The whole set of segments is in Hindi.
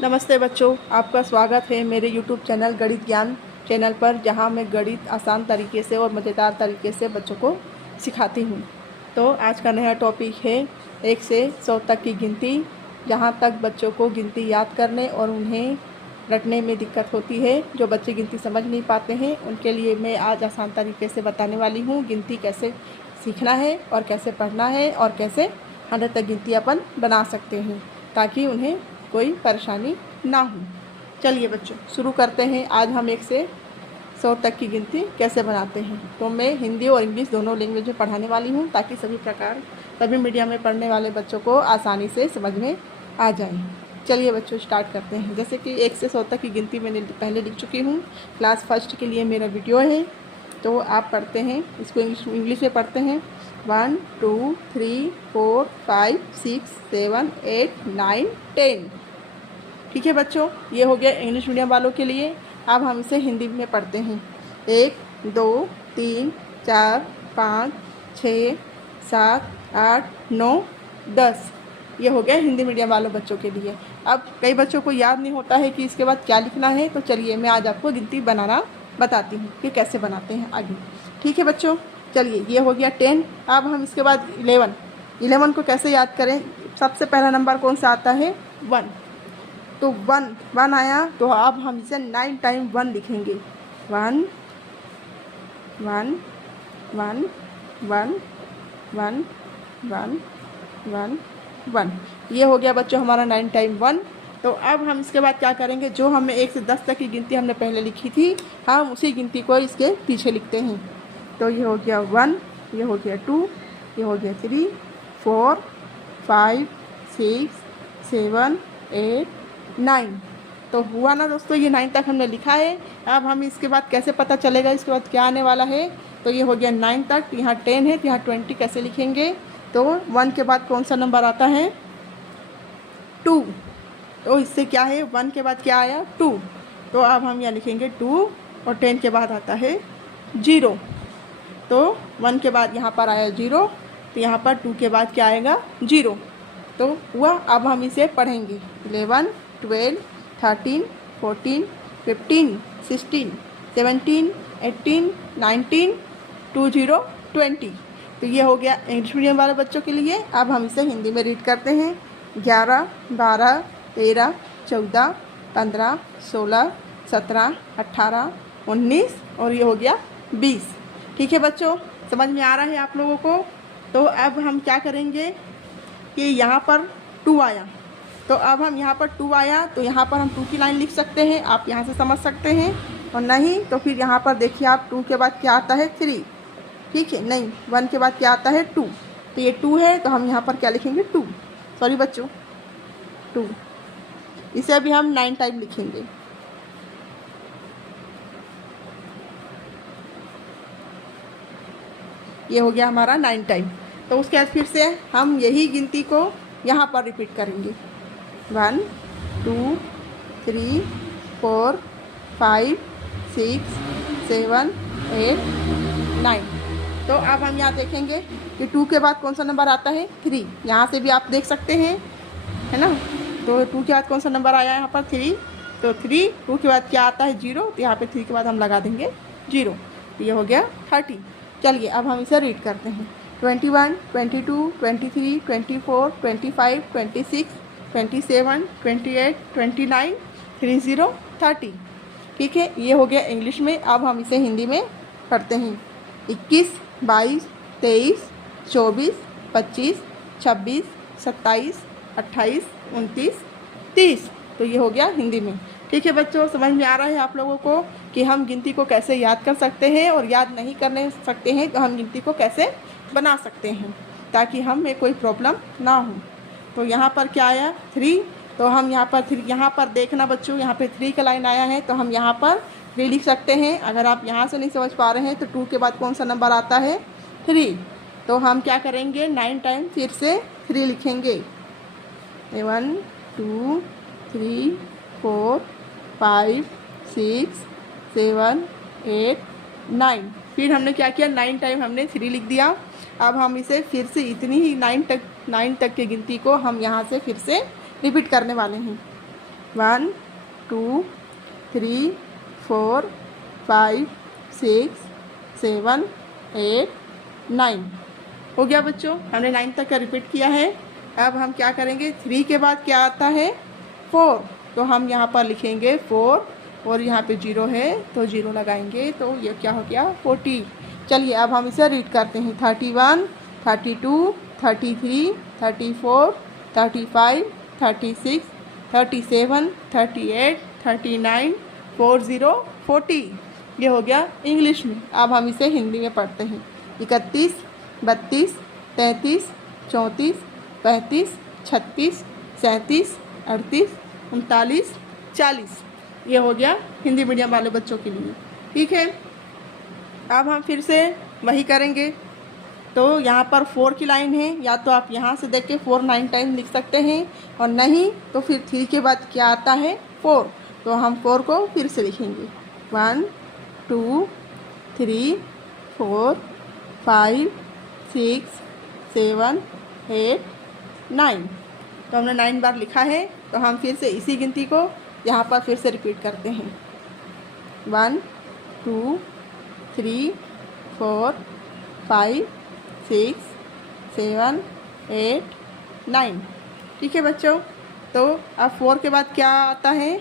नमस्ते बच्चों, आपका स्वागत है मेरे YouTube चैनल गणित ज्ञान चैनल पर, जहां मैं गणित आसान तरीके से और मज़ेदार तरीके से बच्चों को सिखाती हूं। तो आज का नया टॉपिक है 1 से 100 तक की गिनती। जहां तक बच्चों को गिनती याद करने और उन्हें रटने में दिक्कत होती है, जो बच्चे गिनती समझ नहीं पाते हैं, उनके लिए मैं आज आसान तरीके से बताने वाली हूँ गिनती कैसे सीखना है और कैसे पढ़ना है और कैसे 100 तक गिनती अपन बना सकते हैं, ताकि उन्हें कोई परेशानी ना हो। चलिए बच्चों शुरू करते हैं। आज हम 1 से 100 तक की गिनती कैसे बनाते हैं। तो मैं हिंदी और इंग्लिश दोनों लैंग्वेज में पढ़ाने वाली हूँ, ताकि सभी मीडियम में पढ़ने वाले बच्चों को आसानी से समझ में आ जाए। चलिए बच्चों स्टार्ट करते हैं। जैसे कि 1 से 100 तक की गिनती मैंने पहले लिख चुकी हूँ। क्लास फर्स्ट के लिए मेरा वीडियो है, तो आप पढ़ते हैं, इसको इंग्लिश में पढ़ते हैं। 1 2 3 4 5 6 7 8 9 10। ठीक है बच्चों, ये हो गया इंग्लिश मीडियम वालों के लिए। अब हम इसे हिंदी में पढ़ते हैं। 1 2 3 4 5 6 7 8 9 10। ये हो गया हिंदी मीडियम वालों बच्चों के लिए। अब कई बच्चों को याद नहीं होता है कि इसके बाद क्या लिखना है, तो चलिए मैं आज आपको गिनती बनाना बताती हूँ कि कैसे बनाते हैं आगे। ठीक है बच्चों, चलिए ये हो गया 10। अब हम इसके बाद 11 को कैसे याद करें। सबसे पहला नंबर कौन सा आता है? 1। तो 1 आया, तो अब हम इसे 9 टाइम 1 लिखेंगे। 1 1 1 1 1 1 1 1। ये हो गया बच्चों हमारा 9 टाइम 1। तो अब हम इसके बाद क्या करेंगे, जो हमें 1 से 10 तक की गिनती हमने पहले लिखी थी, हम उसी गिनती को इसके पीछे लिखते हैं। तो ये हो गया 1, ये हो गया 2, ये हो गया 3 4 5 6 7 8 9। तो हुआ ना दोस्तों, ये 9 तक हमने लिखा है। अब हम इसके बाद कैसे पता चलेगा इसके बाद क्या आने वाला है। तो ये हो गया 9 तक, यहाँ 10 है तो यहाँ 20 कैसे लिखेंगे। तो 1 के बाद कौन सा नंबर आता है? 2। तो इससे क्या है, 1 के बाद क्या आया? 2। तो अब हम यहाँ लिखेंगे 2, और 10 के बाद आता है 0। तो 1 के बाद यहाँ पर आया 0, तो यहाँ पर 2 के बाद क्या आएगा? 0। तो हुआ। अब हम इसे पढ़ेंगे। 11 12 13 14 15 16 17 18 19 20 20। तो ये हो गया इंग्लिश मीडियम वाले बच्चों के लिए। अब हम इसे हिंदी में रीड करते हैं। 11 12 13 14 15 16 17 18 19, और ये हो गया 20। ठीक है बच्चों, समझ में आ रहा है आप लोगों को। तो अब हम क्या करेंगे कि यहाँ पर 2 आया, तो अब हम यहाँ पर 2 आया, तो यहाँ पर हम 2 की लाइन लिख सकते हैं। आप यहाँ से समझ सकते हैं, और नहीं तो फिर यहाँ पर देखिए आप 2 के बाद क्या आता है? 3। ठीक है, नहीं 1 के बाद क्या आता है? 2। तो ये 2 है, तो हम यहाँ पर क्या लिखेंगे? 2। सॉरी बच्चों, 2। इसे अभी हम 9 टाइम लिखेंगे। ये हो गया हमारा 9 टाइम। तो उसके बाद फिर से हम यही गिनती को यहाँ पर रिपीट करेंगे। 1 2 3 4 5 6 7 8 9। तो अब हम यहाँ देखेंगे कि 2 के बाद कौन सा नंबर आता है? 3। यहाँ से भी आप देख सकते हैं, है ना। तो 2 के बाद कौन सा नंबर आया यहाँ पर? 3। तो 3, 2 के बाद क्या आता है? 0। तो यहाँ पे 3 के बाद हम लगा देंगे 0। तो ये हो गया 30। चलिए अब हम इसे रीड करते हैं। 21 22 23 24 25 26 27 28 29 30 30। ठीक है, ये हो गया इंग्लिश में। अब हम इसे हिंदी में पढ़ते हैं। 21 22 23 24 25 26 27 28 29 30। तो ये हो गया हिंदी में। ठीक है बच्चों, समझ में आ रहा है आप लोगों को कि हम गिनती को कैसे याद कर सकते हैं, और याद नहीं करने सकते हैं तो हम गिनती को कैसे बना सकते हैं, ताकि हमें कोई प्रॉब्लम ना हो। तो यहाँ पर क्या आया? 3। तो हम यहाँ पर 3, यहाँ पर देखना बच्चों, यहाँ पे 3 का लाइन आया है, तो हम यहाँ पर 3 लिख सकते हैं। अगर आप यहाँ से नहीं समझ पा रहे हैं तो 2 के बाद कौन सा नंबर आता है? 3। तो हम क्या करेंगे? 9 टाइम फिर से 3 लिखेंगे। 1 2 3 4 5 6 7 8 9। फिर हमने क्या किया? 9 टाइम हमने 3 लिख दिया। अब हम इसे फिर से इतनी ही 9 तक की गिनती को हम यहाँ से फिर से रिपीट करने वाले हैं। 1 2 3 4 5 6 7 8 9। हो गया बच्चों, हमने 9 तक का रिपीट किया है। अब हम क्या करेंगे, 3 के बाद क्या आता है 4, तो हम यहाँ पर लिखेंगे 4 और यहाँ पे 0 है तो 0 लगाएंगे, तो ये क्या हो गया 40। चलिए अब हम इसे रीड करते हैं। 31 32 33 34 35 36 37 38 39 40 40। ये हो गया इंग्लिश में। अब हम इसे हिंदी में पढ़ते हैं। 31 32 33 34 35 36 37 38 39 40। ये हो गया हिंदी मीडियम वाले बच्चों के लिए। ठीक है, अब हम फिर से वही करेंगे। तो यहाँ पर 4 की लाइन है, या तो आप यहाँ से देख के 4 9 टाइम लिख सकते हैं, और नहीं तो फिर 3 के बाद क्या आता है 4, तो हम 4 को फिर से लिखेंगे। 1 2 3 4 5 6 7 8 9। तो हमने 9 बार लिखा है, तो हम फिर से इसी गिनती को यहाँ पर फिर से रिपीट करते हैं। 1 2 3 4 5 6 7 8 9। ठीक है बच्चों, तो अब 4 के बाद क्या आता है,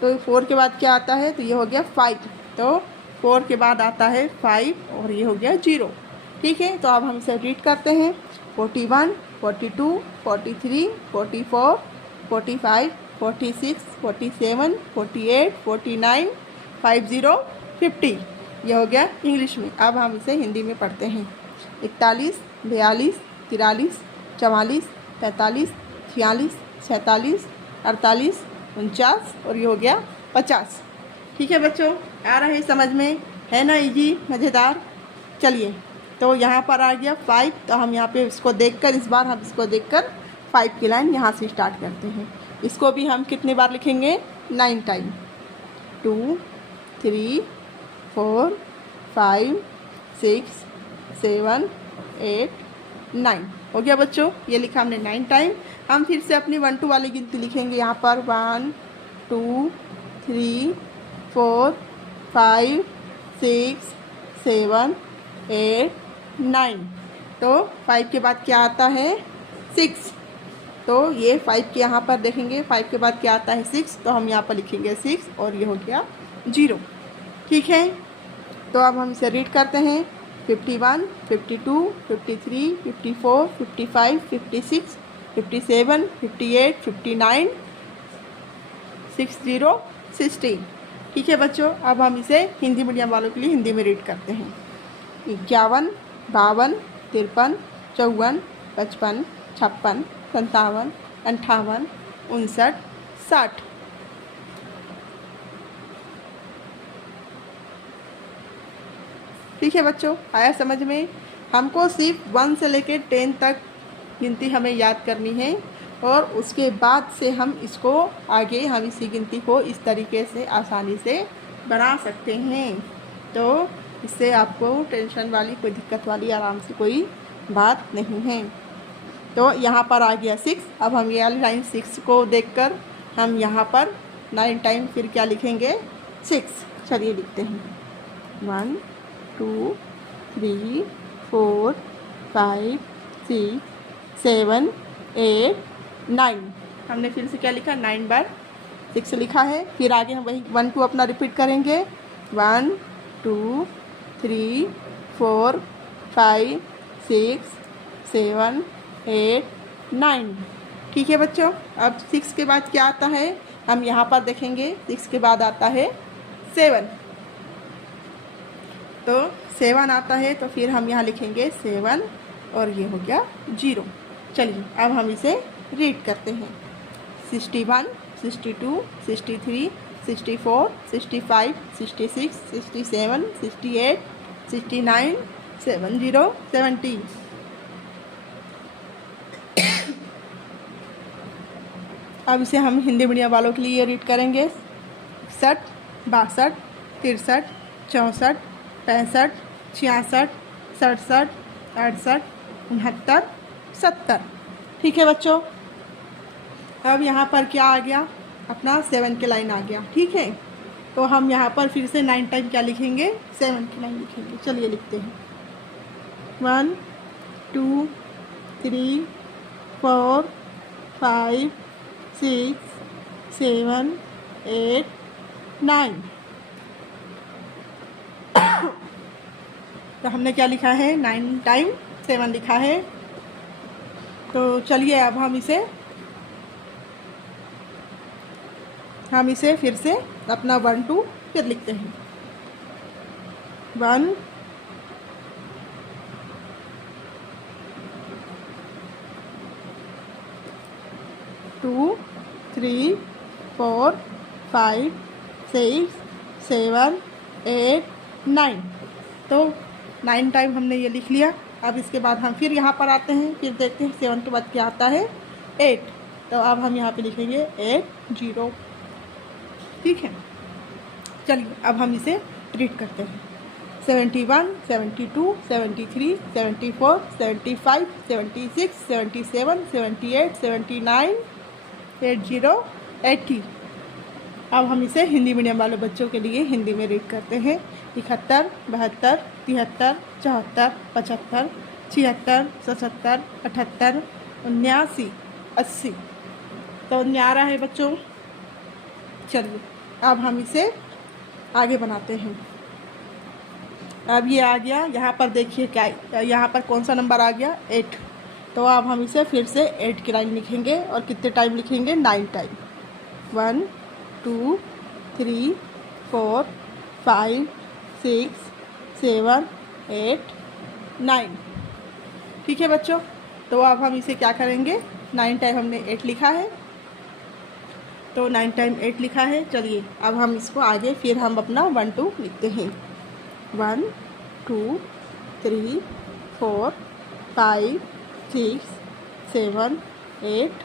तो 4 के बाद क्या आता है, तो ये हो गया 5। तो 4 के बाद आता है 5 और ये हो गया 0। ठीक है, तो अब हम इसे रीड करते हैं। 41 42 43 44 45 46 47 48 49 50 50। ये हो गया इंग्लिश में। अब हम इसे हिंदी में पढ़ते हैं। 41 42 43 44 45 46 47 48 49 और ये हो गया 50। ठीक है बच्चों, आ रहा है समझ में, है ना इजी मज़ेदार। चलिए, तो यहाँ पर आ गया 5, तो हम यहाँ पे इसको देखकर, इस बार हम इसको देखकर 5 की लाइन यहाँ से स्टार्ट करते हैं। इसको भी हम कितनी बार लिखेंगे 9 टाइम। 2 3 4 5 6 7 8 9। हो गया बच्चों, ये लिखा हमने 9 टाइम। हम फिर से अपनी 1 2 वाली गिनती लिखेंगे यहाँ पर। 1 2 3 4 5 6 7 8 9। तो 5 के बाद क्या आता है 6, तो ये 5 के यहाँ पर देखेंगे 5 के बाद क्या आता है 6, तो हम यहाँ पर लिखेंगे 6 और ये हो गया 0। ठीक है, तो अब हम इसे रीड करते हैं। 51 52 53 54 55 56 57 58 59 60 60। ठीक है बच्चों, अब हम इसे हिंदी मीडियम वालों के लिए हिंदी में रीड करते हैं। 51 52 53 54 55 56 57 58 59 60। ठीक है बच्चों, आया समझ में। हमको सिर्फ 1 से लेकर 10 तक गिनती हमें याद करनी है, और उसके बाद से हम इसको आगे हम इसी गिनती को इस तरीके से आसानी से बना सकते हैं। तो इससे आपको टेंशन वाली, कोई दिक्कत वाली, आराम से कोई बात नहीं है। तो यहाँ पर आ गया 6। अब हम ये वाली लाइन 6 को देखकर हम यहाँ पर 9 टाइम फिर क्या लिखेंगे 6। चलिए लिखते हैं। 1 2 3 4 5 6 7 8 9। हमने फिर से क्या लिखा 9 बार 6 लिखा है। फिर आगे हम वही 1 2 अपना रिपीट करेंगे। 1 2 3 4 5 6 7 8 9। ठीक है बच्चों, अब 6 के बाद क्या आता है हम यहाँ पर देखेंगे। 6 के बाद आता है 7, तो 7 आता है, तो फिर हम यहाँ लिखेंगे 7 और ये हो गया 0। चलिए अब हम इसे रीड करते हैं। 61 62 63 64 65 66 67 68 69 70 70। अब इसे हम हिंदी मीडियम वालों के लिए रीड करेंगे। 61 62 63 64 65 66 67 68 69 70। ठीक है बच्चों, अब यहाँ पर क्या आ गया अपना 7 के लाइन आ गया। ठीक है, तो हम यहाँ पर फिर से 9 टाइम क्या लिखेंगे, 7 की लाइन लिखेंगे। चलिए लिखते हैं 1 2 3 4 5 6 7 8 9। तो हमने क्या लिखा है, 9 टाइम 7 लिखा है। तो चलिए अब हम इसे फिर से अपना 1 2 फिर लिखते हैं 1 2 3 4 5 6 7 8 9। तो 9 टाइम हमने ये लिख लिया। अब इसके बाद हम फिर यहाँ पर आते हैं, फिर देखते हैं 7 के बाद क्या आता है, 8। तो अब हम यहाँ पे लिखेंगे 8 0। ठीक है, चलिए अब हम इसे रीड करते हैं 71 72 73 74 75 76 77 78 79 80 80। अब हम इसे हिंदी मीडियम वाले बच्चों के लिए हिंदी में रीड करते हैं 71 72 73 74 75 76 77 78 79 80। तो 19 आ रहा है बच्चों। चलिए अब हम इसे आगे बनाते हैं। अब ये आ गया, यहाँ पर देखिए क्या, यहाँ पर कौन सा नंबर आ गया, 8। तो अब हम इसे फिर से 8 की लाइन लिखेंगे और कितने टाइम लिखेंगे, 9 टाइम। 1 2 3 4 5 6 7 8 9। ठीक है बच्चों, तो अब हम इसे क्या करेंगे, 9 टाइम हमने 8 लिखा है, तो 9 टाइम 8 लिखा है। चलिए अब हम इसको आगे फिर हम अपना 1 2 लिखते हैं 1 2 3 4 5 6 7 8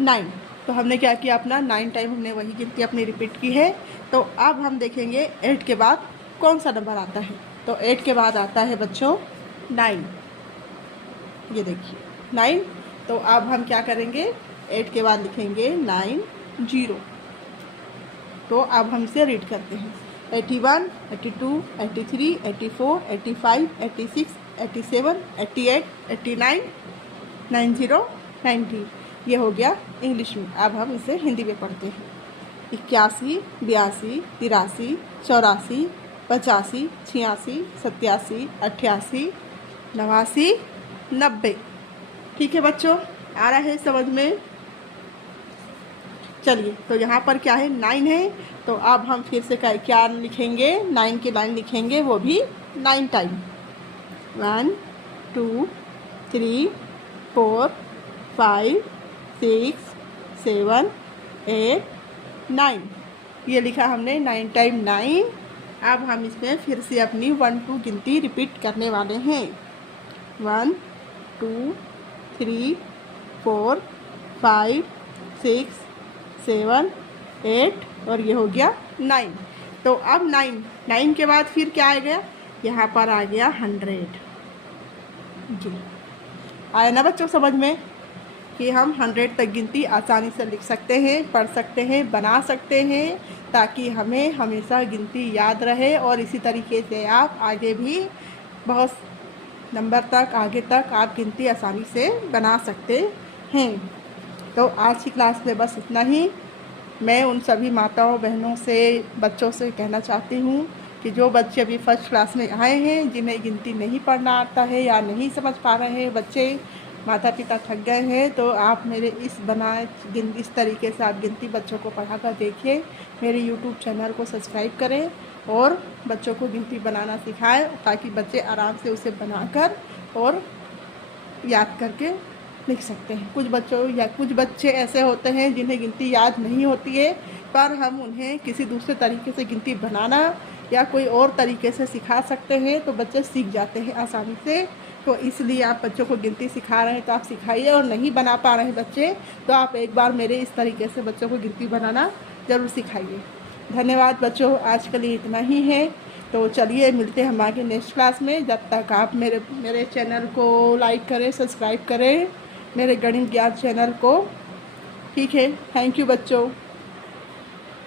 9। तो हमने क्या किया, अपना 9 टाइम हमने वही गिनती अपनी रिपीट की है। तो अब हम देखेंगे 8 के बाद कौन सा नंबर आता है। तो 8 के बाद आता है बच्चों 9। ये देखिए 9। तो अब हम क्या करेंगे, 8 के बाद लिखेंगे 9 0। तो अब हम इसे रीड करते हैं 81 82 83 84 85 86 87 88 89 90 90। ये हो गया इंग्लिश में। अब हम इसे हिंदी में पढ़ते हैं 81 82 83 84 85 86 87 88 89 90। ठीक है बच्चों, आ रहा है समझ में। चलिए तो यहाँ पर क्या है, 9 है। तो अब हम फिर से क्या लिखेंगे, 9 की लाइन लिखेंगे, वो भी 9 टाइम। 1 2 3 4 5 6 7 8 9। ये लिखा हमने 9 टाइम 9। अब हम इसमें फिर से अपनी 1 2 गिनती रिपीट करने वाले हैं 1 2 3 4 5 6 7 8 और ये हो गया 9। तो अब 9 के बाद फिर क्या आ गया, यहाँ पर आ गया 100। जी आया ना बच्चों समझ में, कि हम 100 तक गिनती आसानी से लिख सकते हैं, पढ़ सकते हैं, बना सकते हैं, ताकि हमें हमेशा गिनती याद रहे और इसी तरीके से आप आगे भी बहुत नंबर तक, आगे तक आप गिनती आसानी से बना सकते हैं। तो आज की क्लास में बस इतना ही। मैं उन सभी माताओं बहनों से, बच्चों से कहना चाहती हूँ कि जो बच्चे अभी फर्स्ट क्लास में आए हैं, जिन्हें गिनती नहीं पढ़ना आता है या नहीं समझ पा रहे हैं, बच्चे माता पिता थक गए हैं, तो आप मेरे इस तरीके से आप गिनती बच्चों को पढ़ा कर देखिए। मेरे YouTube चैनल को सब्सक्राइब करें और बच्चों को गिनती बनाना सिखाएं, ताकि बच्चे आराम से उसे बनाकर और याद करके लिख सकते हैं। कुछ बच्चे ऐसे होते हैं जिन्हें गिनती याद नहीं होती है, पर हम उन्हें किसी दूसरे तरीके से गिनती बनाना या कोई और तरीके से सिखा सकते हैं, तो बच्चे सीख जाते हैं आसानी से। तो इसलिए आप बच्चों को गिनती सिखा रहे हैं तो आप सिखाइए, और नहीं बना पा रहे हैं बच्चे तो आप एक बार मेरे इस तरीके से बच्चों को गिनती बनाना ज़रूर सिखाइए। धन्यवाद बच्चों, आज के लिए इतना ही है। तो चलिए मिलते हैं हम आगे नेक्स्ट क्लास में। जब तक आप मेरे चैनल को लाइक करें, सब्सक्राइब करें, मेरे गणित ज्ञान चैनल को। ठीक है, थैंक यू बच्चों।